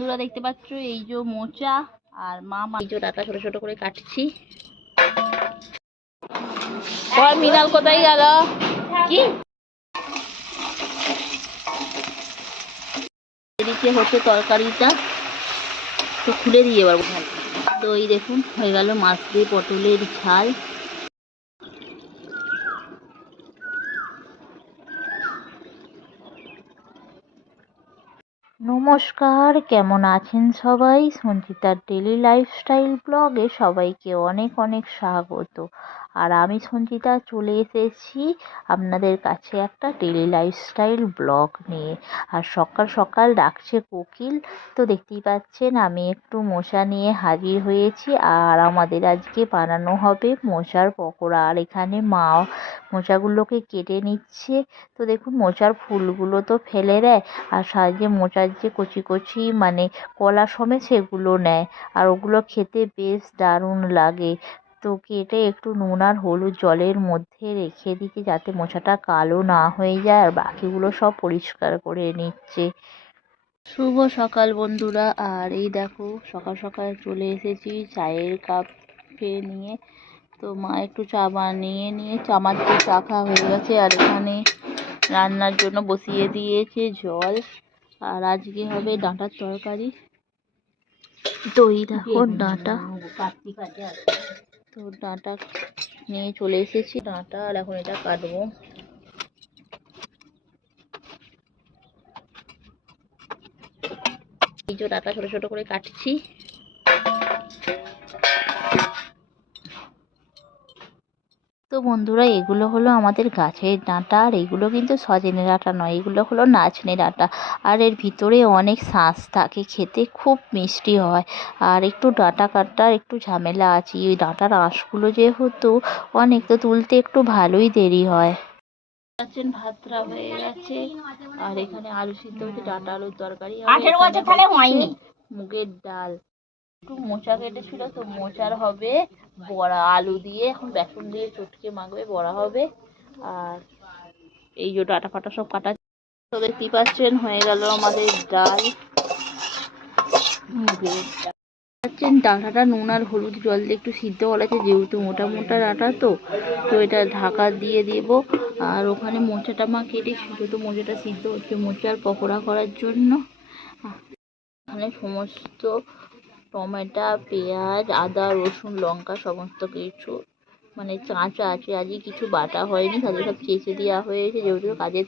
বন্ধুরা দেখতে পাচ্ছ এই যে মোচা আর মা এই যে ডাটা ছোট ছোট করে কাটছি। মিনাল কোথায় গেল? কি এদিকে হচ্ছে তরকারিটা তো খুলে দিয়ে এবার তো এই দেখুন হয়ে গেল মাছ দিয়ে পটলের ঝাল। নমস্কার, কেমন আছেন সবাই? সঞ্চিতার ডেলি লাইফস্টাইল ব্লগে সবাইকে অনেক অনেক স্বাগত। আর আমি সঞ্চিতা চলে এসেছি আপনাদের কাছে একটা ডেলি লাইফস্টাইল ব্লগ নিয়ে। আর সকাল সকাল ডাকছে কোকিল, তো দেখতেই পাচ্ছেন আমি একটু মোচা নিয়ে হাজির হয়েছি। আর আমাদের আজকে বানানো হবে মোচার পকোড়া। আর এখানে মা মোচাগুলোকে কেটে নিচ্ছে। তো দেখুন মোচার ফুলগুলো তো ফেলে দেয়, আর সাইডে মোচার যে কচি কচি মানে কলা সমেত সেগুলো নেয়। আর ওগুলো খেতে বেশ দারুণ লাগে। তো কেটে একটু নুন আর হলুদ জলের মধ্যে রেখে দিতে যাতে মোচাটা কালো না হয়ে যায়। আর বাকিগুলো সব পরিষ্কার করে নিচ্ছে। শুভ সকাল বন্ধুরা। আর এই দেখো সকাল সকাল চলে এসেছি চায়ের কাপে নিয়ে। তো মা একটু চা বানিয়ে নিয়ে চামার দিয়ে চা খাওয়া হয়ে গেছে। আর এখানে রান্নার জন্য বসিয়ে দিয়েছে জল। আর আজকে হবে ডাঁটার তরকারি। তো এই দেখো ডাঁটা, তো ডাঁটা নিয়ে চলে এসেছি ডাঁটা। আর এখন এটা কাটবো। এই যে ডাঁটা ছোট ছোট করে কাটছি। তো বন্ধুরা এগুলো হলো আমাদের গাছের ডাঁটা। আর এগুলো কিন্তু সজনে ডাঁটা নয়, এগুলো হলো নাচনে ডাঁটা। আর এর ভিতরে অনেক শাঁস থাকে, খেতে খুব মিষ্টি হয়। আর একটু ডাঁটা কাটার একটু ঝামেলা আছে, ওই ডাঁটার আঁশগুলো যেহেতু অনেক, তো তুলতে একটু ভালোই দেরি হয়। ভাতটা হয়ে গেছে। আর এখানে আলু সিদ্ধ হচ্ছে, ডাঁটা আলুর তরকারি, মুগের ডাল, একটু মোচা কেটেছিল তো মোচার হবে বড়া আলু দিয়ে। এখন বেসন দিয়ে চটকে মাখবে, বড়া হবে। আর এই যে ডাটা ফাটা সব কাটা। তো দেখতেই পাচ্ছেন হয়ে গেল আমাদের ডাল, মুগের ডাল। পাচ্ছেন ডাঁটাটা নুন আর হলুদ জল দিয়ে একটু সিদ্ধ করা আছে, যেহেতু মোটা মোটা ডাঁটা তো এটা ঢাকা দিয়ে দেব। আর ওখানে মোচাটা মা কেটে তো মোচাটা সিদ্ধ হচ্ছে মোচার পকোড়া করার জন্য। এখানে সমস্ত টমেটো, পেঁয়াজ, আদা, রসুন, লঙ্কা সমস্ত কিছু মানে কাঁচা আছে, আজকে কিছু বাটা হয়নি, তাদের সব চেঁচে দেওয়া হয়েছে যেহেতু কাজের